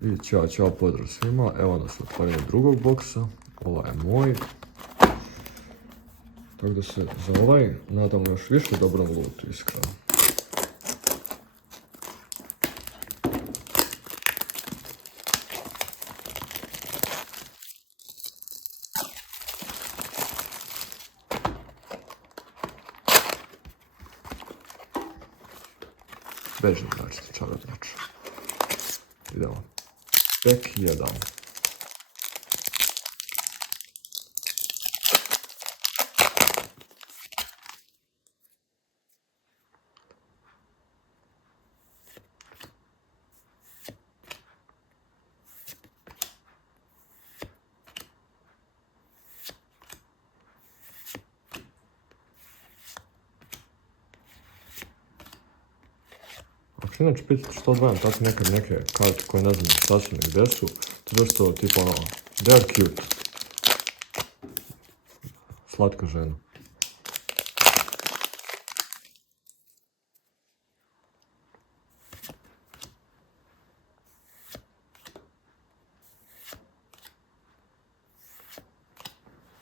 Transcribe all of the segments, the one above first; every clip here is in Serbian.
I ćao pozdrav svima, evo nas otvorenje drugog boksa, ovaj je moj. Tako da se za ovaj nadamo još više dobrom lootu, iskreno. Bežim, znači, čarobnjač. Idemo. Tek 1. Ako inače pitate što odvajam tako nekad neke karte koje ne znam šta su ni gdje su, to je što tipa ono, they are cute. Slatka žena.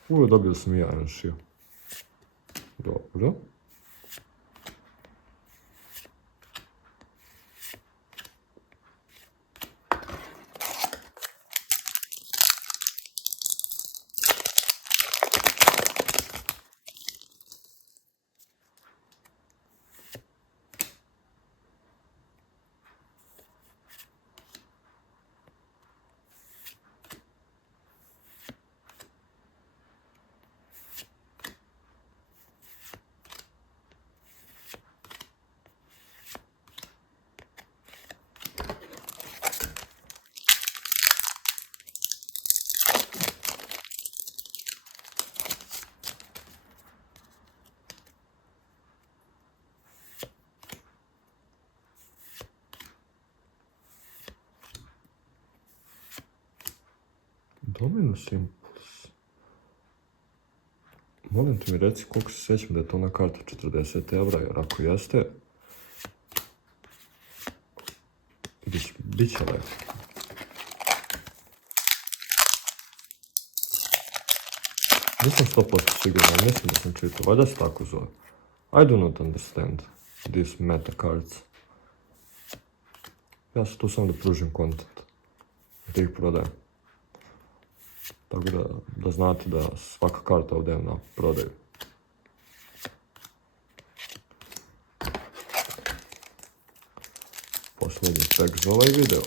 Dobio sam i ja eneršiju. Dobro. Dominus Impuls. Molim te mi reci koliko se sjećam da je to na karta 40 evra, jer ako jeste, bit će lepo. Nisam 100% siguran, mislim da sam čitao, valjda se tako zove. I do not understand these meta cards. Ja sam tu samo da pružim content, da ih prodajem. Tako da znate da svaka karta ovdje je na prodaju. Posljednji pack za ovaj video.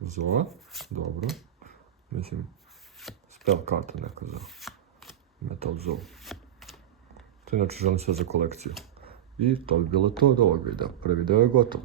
Zoa, dobro. Mislim, spell karta neka za Metal Zoo. To inače želim sve za kolekciju. I to bi bilo to od ovog videa. Prvi video je gotov.